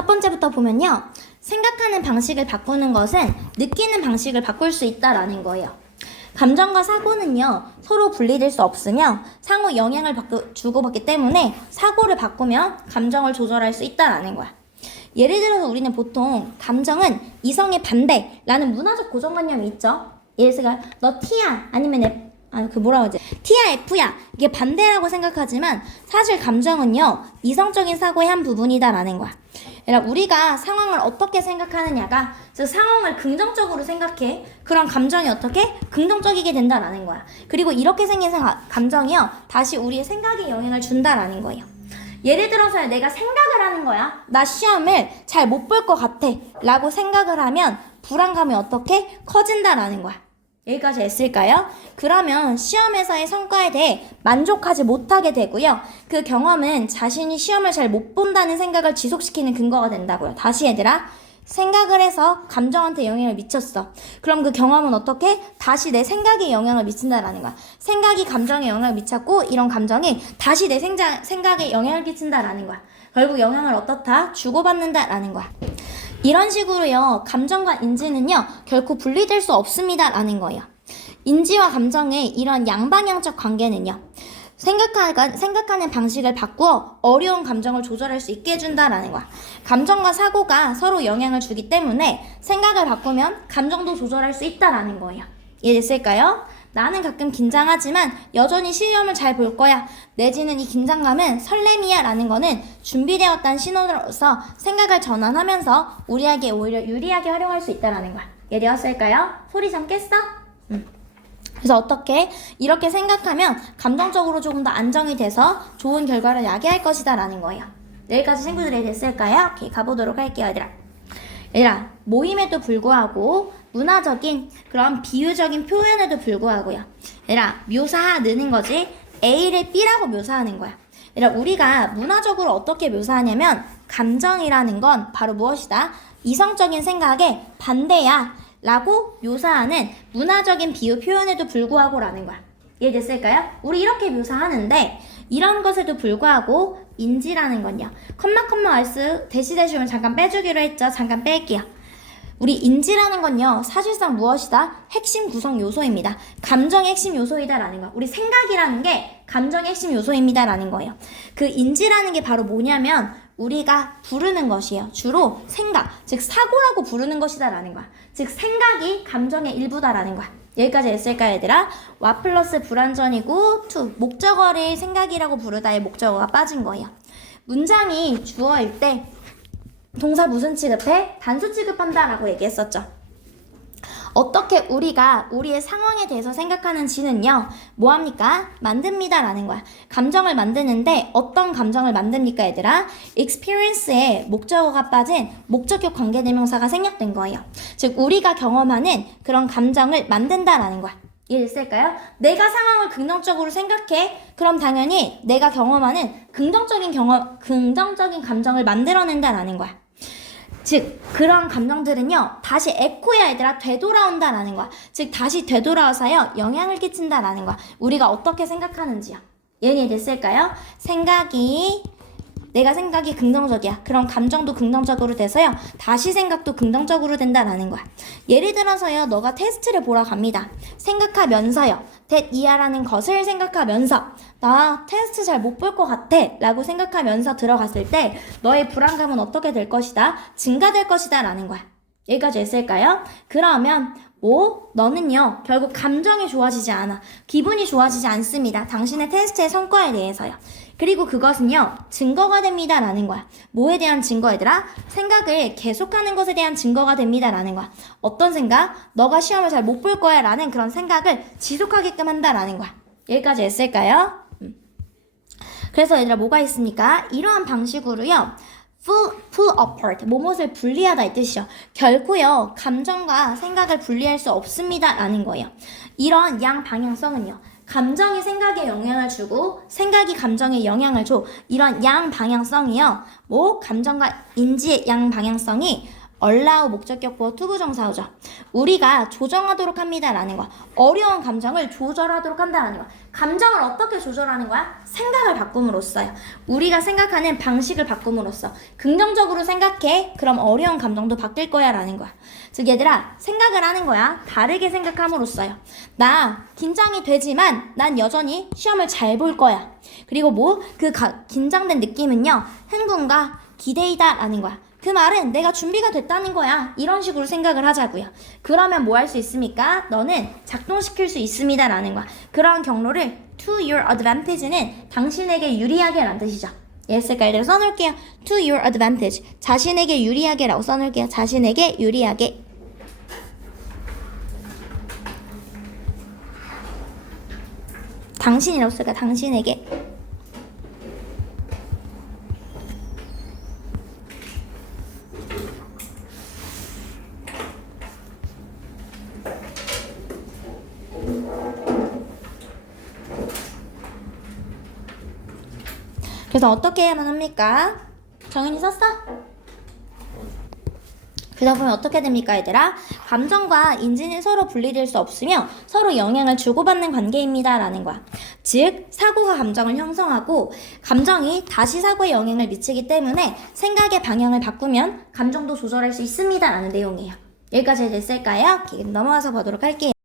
첫 번째부터 보면요. 생각하는 방식을 바꾸는 것은 느끼는 방식을 바꿀 수 있다라는 거예요. 감정과 사고는요, 서로 분리될 수 없으며 상호 영향을 주고받기 때문에 사고를 바꾸면 감정을 조절할 수 있다라는 거야. 예를 들어서 우리는 보통 감정은 이성의 반대라는 문화적 고정관념이 있죠. 예를 들어서 너 T야 아니면 T야 F야 이게 반대라고 생각하지만 사실 감정은요 이성적인 사고의 한 부분이다라는 거야. 그러니까 우리가 상황을 어떻게 생각하느냐가 즉 상황을 긍정적으로 생각해 그런 감정이 어떻게 긍정적이게 된다라는 거야. 그리고 이렇게 생긴 감정이요 다시 우리의 생각에 영향을 준다라는 거예요. 예를 들어서 내가 생각을 하는 거야. 나 시험을 잘 못 볼 것 같아 라고 생각을 하면 불안감이 어떻게 커진다라는 거야. 여기까지 했을까요? 그러면 시험에서의 성과에 대해 만족하지 못하게 되고요. 그 경험은 자신이 시험을 잘 못 본다는 생각을 지속시키는 근거가 된다고요. 다시 얘들아, 생각을 해서 감정한테 영향을 미쳤어. 그럼 그 경험은 어떻게? 다시 내 생각에 영향을 미친다라는 거야. 생각이 감정에 영향을 미쳤고 이런 감정이 다시 내 생각에 영향을 끼친다라는 거야. 결국 영향을 어떻다? 주고받는다라는 거야. 이런 식으로요. 감정과 인지는요. 결코 분리될 수 없습니다라는 거예요. 인지와 감정의 이런 양방향적 관계는요. 생각하는 방식을 바꾸어 어려운 감정을 조절할 수 있게 해준다라는 거야. 감정과 사고가 서로 영향을 주기 때문에 생각을 바꾸면 감정도 조절할 수 있다라는 거예요. 이해됐을까요? 나는 가끔 긴장하지만 여전히 시험을 잘 볼 거야. 내지는 이 긴장감은 설렘이야 라는 거는 준비되었다는 신호로서 생각을 전환하면서 우리에게 오히려 유리하게 활용할 수 있다는 거야. 이해되었을까요? 소리 좀 깼어? 그래서 어떻게? 이렇게 생각하면 감정적으로 조금 더 안정이 돼서 좋은 결과를 야기할 것이다 라는 거예요. 여기까지 친구들이 됐을까요? 오케이, 가보도록 할게요, 얘들아, 모임에도 불구하고 문화적인 그런 비유적인 표현에도 불구하고요. 얘들아, 묘사하는 거지 A를 B라고 묘사하는 거야. 얘들아, 우리가 문화적으로 어떻게 묘사하냐면 감정이라는 건 바로 무엇이다? 이성적인 생각에 반대야 라고 묘사하는 문화적인 비유 표현에도 불구하고 라는 거야. 이해됐을까요? 우리 이렇게 묘사하는데 이런 것에도 불구하고 인지라는 건요. 컴마 알스 대시대시면 잠깐 빼주기로 했죠. 잠깐 뺄게요. 우리 인지라는 건요. 사실상 무엇이다? 핵심 구성 요소입니다. 감정의 핵심 요소이다라는 거. 우리 생각이라는 게 감정의 핵심 요소입니다라는 거예요. 그 인지라는 게 바로 뭐냐면 우리가 부르는 것이에요. 주로 생각, 즉 사고라고 부르는 것이다라는 거야. 즉 생각이 감정의 일부다라는 거야. 여기까지 했을까 얘들아? 와 플러스 불완전이고 to 목적어를 생각이라고 부르다의 목적어가 빠진 거예요. 문장이 주어일 때 동사 무슨 취급해? 단수 취급한다라고 얘기했었죠. 어떻게 우리가 우리의 상황에 대해서 생각하는지는요. 뭐합니까? 만듭니다라는 거야. 감정을 만드는데 어떤 감정을 만듭니까 얘들아? experience에 목적어가 빠진 목적격 관계대명사가 생략된 거예요. 즉 우리가 경험하는 그런 감정을 만든다라는 거야. 이해됐을까요? 내가 상황을 긍정적으로 생각해. 그럼 당연히 내가 경험하는 긍정적인 감정을 만들어낸다라는 거야. 즉 그런 감정들은요 다시 에코야 얘들아 되돌아온다라는 거야. 즉 다시 되돌아와서요 영향을 끼친다라는 거야. 우리가 어떻게 생각하는지요. 이해됐을까요? 내가 생각이 긍정적이야. 그럼 감정도 긍정적으로 돼서요 다시 생각도 긍정적으로 된다라는 거야. 예를 들어서요 너가 테스트를 보러 갑니다. 생각하면서요 that 이하라는 것을 생각하면서 나 테스트 잘 못 볼 것 같아 라고 생각하면서 들어갔을 때 너의 불안감은 어떻게 될 것이다? 증가될 것이다 라는 거야. 여기까지 했을까요? 그러면 너는요 결국 감정이 좋아지지 않아. 기분이 좋아지지 않습니다. 당신의 테스트의 성과에 대해서요. 그리고 그것은요 증거가 됩니다 라는 거야. 뭐에 대한 증거 얘들아? 생각을 계속하는 것에 대한 증거가 됩니다 라는 거야. 어떤 생각? 너가 시험을 잘 못 볼 거야 라는 그런 생각을 지속하게끔 한다 라는 거야. 여기까지 했을까요? 그래서 얘들아 뭐가 있습니까? 이러한 방식으로요 pull apart, 뭐뭇을 분리하다 이 뜻이죠. 결코요 감정과 생각을 분리할 수 없습니다 라는 거예요. 이런 양방향성은요 감정이 생각에 영향을 주고 생각이 감정에 영향을 줘. 이런 양방향성이요 감정과 인지의 양방향성이 allow 목적격보 투부정사어죠. 우리가 조정하도록 합니다라는 거야. 어려운 감정을 조절하도록 한다라는 거야. 감정을 어떻게 조절하는 거야? 생각을 바꿈으로써요. 우리가 생각하는 방식을 바꿈으로써. 긍정적으로 생각해. 그럼 어려운 감정도 바뀔 거야 라는 거야. 즉 얘들아 생각을 하는 거야. 다르게 생각함으로써요. 나 긴장이 되지만 난 여전히 시험을 잘 볼 거야. 그리고 그 긴장된 느낌은요. 흥분과 기대이다 라는 거야. 그 말은 내가 준비가 됐다는 거야. 이런 식으로 생각을 하자고요. 그러면 뭐 할 수 있습니까? 너는 작동시킬 수 있습니다 라는 거야. 그런 경로를 to your advantage는 당신에게 유리하게 라는 뜻이죠. 예스 색깔대로 써놓을게요. to your advantage. 자신에게 유리하게 라고 써놓을게요. 자신에게 유리하게. 당신이라고 쓸까? 당신에게. 그래서 어떻게 해야만 합니까? 정인이 썼어? 그러다 보면 어떻게 됩니까 얘들아? 감정과 인지는 서로 분리될 수 없으며 서로 영향을 주고받는 관계입니다 라는 거야. 즉 사고가 감정을 형성하고 감정이 다시 사고에 영향을 미치기 때문에 생각의 방향을 바꾸면 감정도 조절할 수 있습니다 라는 내용이에요. 여기까지 됐을까요? 넘어가서 보도록 할게요.